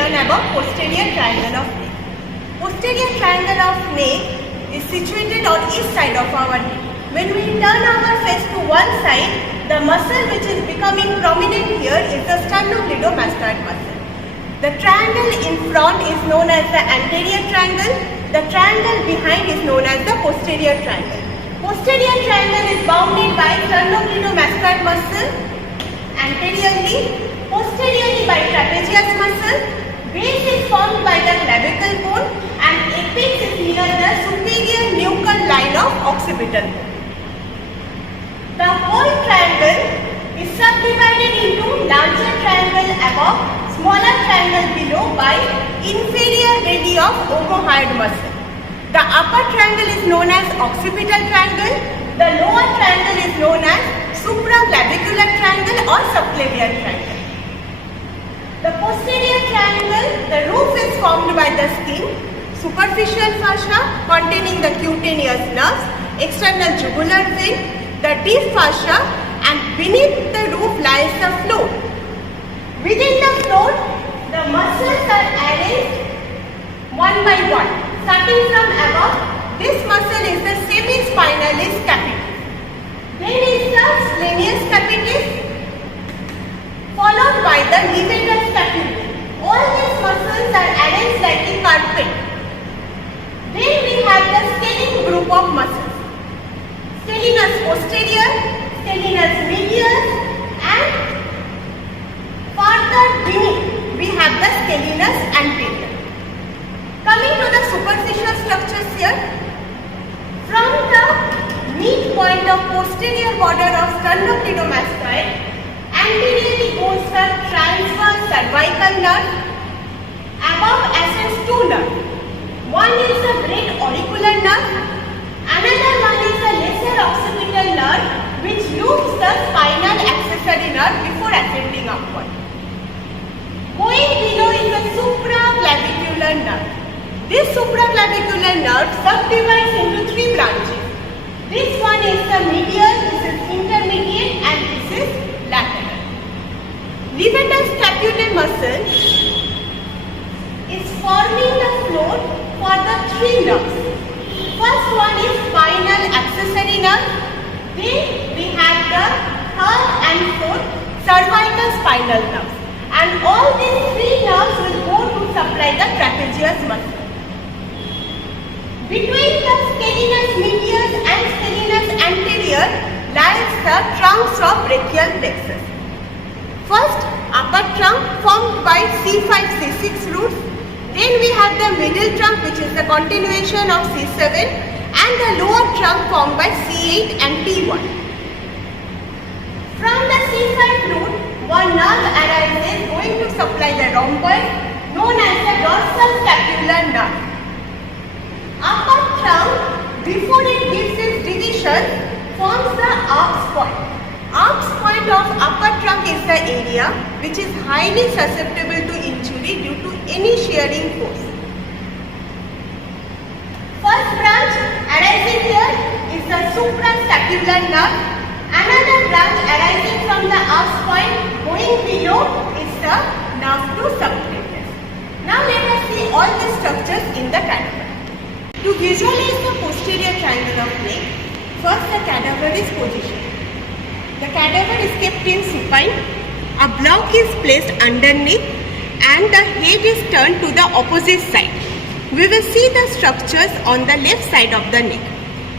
learn about posterior triangle of neck. Posterior triangle of neck is situated on each side of our neck. When we turn our face to one side, the muscle which is becoming prominent here is the sternocleidomastoid muscle. The triangle in front is known as the anterior triangle. The triangle behind is known as the posterior triangle. Posterior triangle is bounded by sternocleidomastoid muscle anteriorly, posteriorly by trapezius muscle, base is formed by the clavicle bone, and apex is near the superior nuchal line of occipital bone. The whole triangle is subdivided into larger triangle above, smaller triangle below by inferior belly of omohyoid muscle. The upper triangle is known as occipital triangle. The lower triangle is known as supraclavicular triangle or subclavian triangle. The posterior triangle, the roof is formed by the skin, superficial fascia containing the cutaneous nerves, external jugular vein, the deep fascia, and beneath the roof lies the floor. Within the floor, the muscles are arranged one by one. Starting from above, this muscle is the semispinalis capitis. Then is the splenius capitis, followed by the levator scapulae. All these muscles are arranged like a carpet. Then we have the scalene group of muscles. Scalenus posterior, scalenus medius, and further beneath we have the scalenus anterior. Coming to the superficial structures here, from the midpoint of posterior border of sternocleidomastoid, anteriorly goes the transverse cervical nerve. Above ascends two nerves. One is the great auricular nerve, another one is the lesser occipital nerve which loops the spinal accessory nerve before ascending upward. Going below is the supraclavicular nerve. This supraclavicular nerve subdivides into three branches. This one is the medial, this is intermediate, and this is lateral. Levator scapulae muscle is forming the floor for the three nerves. First one is spinal accessory nerve. Then we have the third and fourth cervical spinal nerves. And all these three nerves will go to supply the trapezius muscle. Between the scalenus medius and scalenus anterior lies the trunks of brachial plexus. First, upper trunk formed by C5, C6 roots. Then we have the middle trunk which is the continuation of C7, and the lower trunk formed by C8 and T1. From the C5 root, one nerve arises going to supply the rhomboid known as the dorsal scapular nerve. Upper trunk, before it gives its division, forms the arcs point. Arcs point of upper trunk is the area which is highly susceptible to injury due to any shearing force. First branch arising here is the suprascapular nerve. Another branch arising from the arcs point going below is the nerve to subclavius. Now let us see all the structures in the cadaver. To visualize the posterior triangle of neck, first the cadaver is positioned. The cadaver is kept in supine, a block is placed underneath, and the head is turned to the opposite side. We will see the structures on the left side of the neck.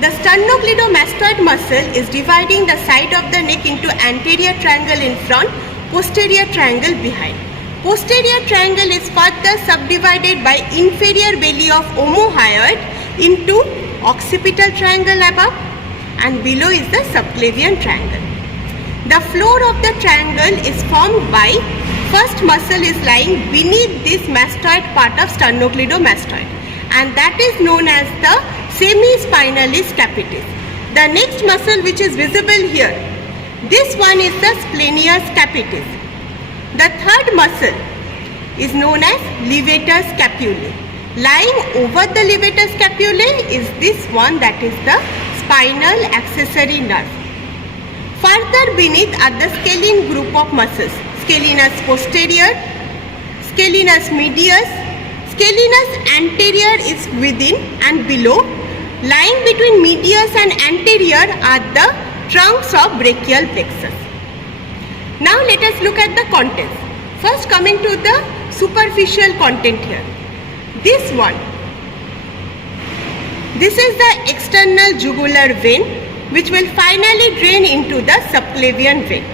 The sternocleidomastoid muscle is dividing the side of the neck into anterior triangle in front, posterior triangle behind. Posterior triangle is further subdivided by inferior belly of omohyoid into occipital triangle above, and below is the subclavian triangle. The floor of the triangle is formed by first muscle is lying beneath this mastoid part of sternocleidomastoid, and that is known as the semispinalis capitis. The next muscle which is visible here, this one is the splenius capitis. The third muscle is known as levator scapulae. Lying over the levator scapulae is this one, that is the spinal accessory nerve. Further beneath are the scalene group of muscles, scalenus posterior, scalenus medius. Scalenus anterior is within and below. Lying between medius and anterior are the trunks of brachial plexus. Now let us look at the contents. First, coming to the superficial content here. This one. This is the external jugular vein, which will finally drain into the subclavian vein.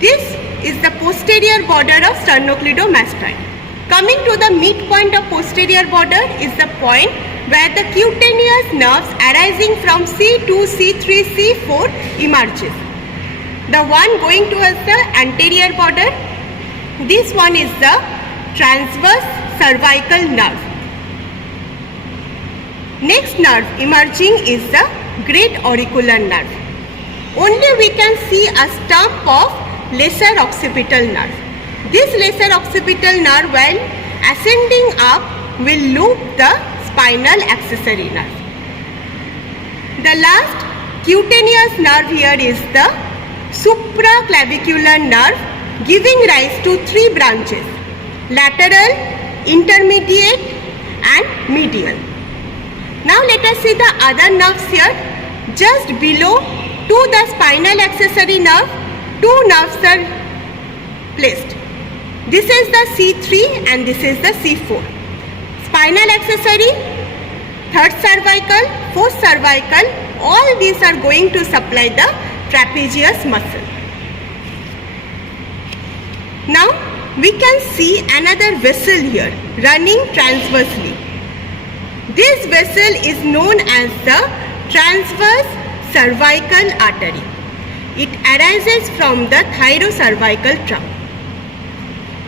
This is the posterior border of sternocleidomastoid. Coming to the midpoint of posterior border is the point where the cutaneous nerves arising from C2, C3, C4 emerges. The one going towards the anterior border, this one is the transverse cervical nerve. Next nerve emerging is the great auricular nerve. Only we can see a stump of lesser occipital nerve. This lesser occipital nerve, while ascending up, will loop the spinal accessory nerve. The last cutaneous nerve here is the supraclavicular nerve, giving rise to three branches: lateral, intermediate and medial. Now let us see the other nerves here. Just below to the spinal accessory nerve, two nerves are placed. This is the C3 and this is the C4. Spinal accessory, third cervical, fourth cervical, all these are going to supply the trapezius muscle. Now we can see another vessel here running transversely. This vessel is known as the transverse cervical artery. It arises from the thyrocervical trunk.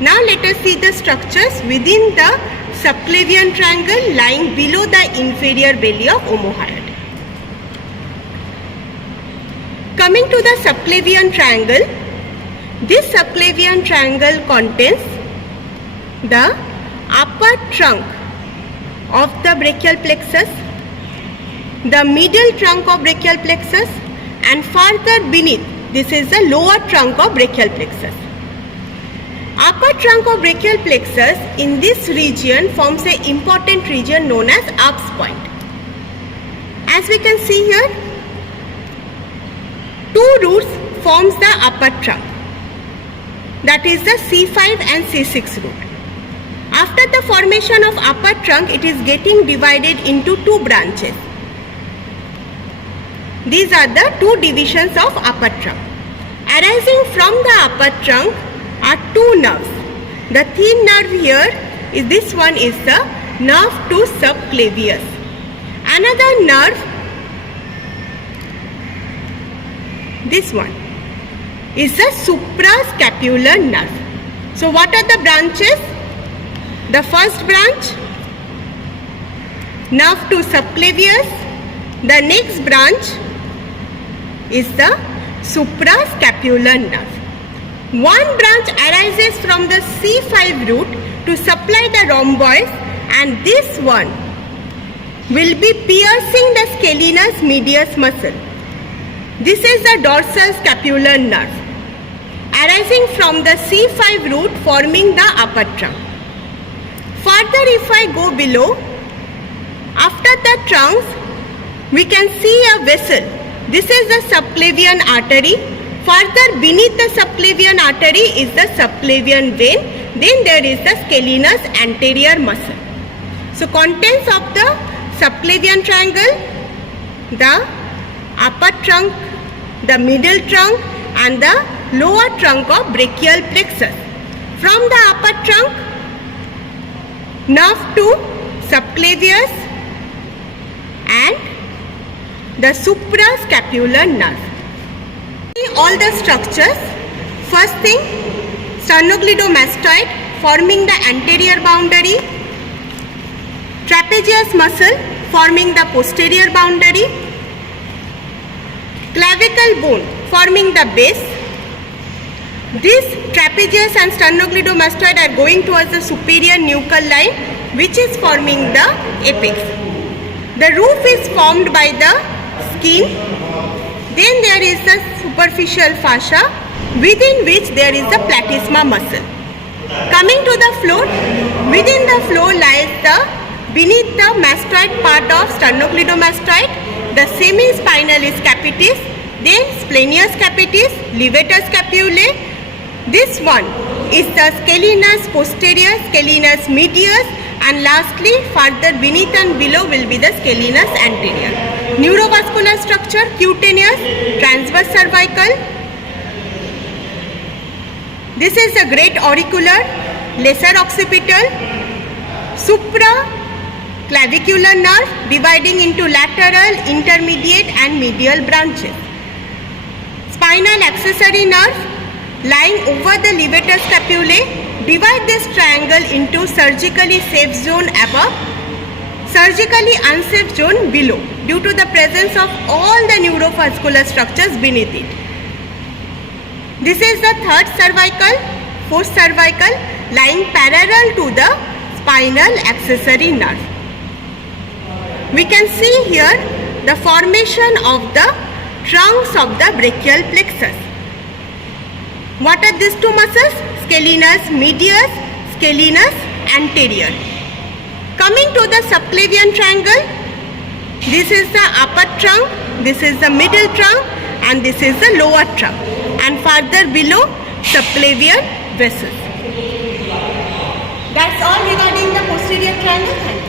Now let us see the structures within the subclavian triangle lying below the inferior belly of omohyoid. Coming to the subclavian triangle, this subclavian triangle contains the upper trunk of the brachial plexus, the middle trunk of brachial plexus, and further beneath, this is the lower trunk of brachial plexus. Upper trunk of brachial plexus in this region forms an important region known as Urbs point. As we can see here, two roots forms the upper trunk, that is the C5 and C6 root. After the formation of upper trunk, it is getting divided into two branches. These are the two divisions of upper trunk. Arising from the upper trunk are two nerves. The thin nerve here is this one is the nerve to subclavius. Another nerve, this one, is the suprascapular nerve. So what are the branches? The first branch, nerve to subclavius. The next branch is the suprascapular nerve. One branch arises from the C5 root to supply the rhomboids, and this one will be piercing the scalenus medius muscle. This is the dorsal scapular nerve arising from the C5 root forming the upper trunk. Further, if I go below, after the trunks, we can see a vessel. This is the subclavian artery. Further beneath the subclavian artery is the subclavian vein. Then there is the scalenus anterior muscle. So contents of the subclavian triangle, the upper trunk, the middle trunk and the lower trunk of brachial plexus. From the upper trunk, nerve to subclavius and the suprascapular nerve. All the structures. First thing, sternocleidomastoid forming the anterior boundary, trapezius muscle forming the posterior boundary, clavicle bone forming the base. This trapezius and sternocleidomastoid are going towards the superior nuchal line, which is forming the apex. The roof is formed by the skin. Then there is the superficial fascia, within which there is the platysma muscle. Coming to the floor, within the floor lies beneath the mastoid part of sternocleidomastoid, the semi-spinalis capitis, then splenius capitis, levator scapulae. This one is the scalenus posterior, scalenus medius, and lastly further beneath and below will be the scalenus anterior. Neurovascular structure, cutaneous, transverse cervical. This is the great auricular, lesser occipital, supraclavicular nerve dividing into lateral, intermediate and medial branches. Spinal accessory nerve lying over the levator scapulae divide this triangle into surgically safe zone above, surgically unsafe zone below due to the presence of all the neurovascular structures beneath it. This is the third cervical, fourth cervical lying parallel to the spinal accessory nerve. We can see here the formation of the trunks of the brachial plexus. What are these two muscles? Scalenus medius, scalenus anterior. Coming to the subclavian triangle, this is the upper trunk, this is the middle trunk and this is the lower trunk, and further below subclavian vessels. That's all regarding the posterior triangle.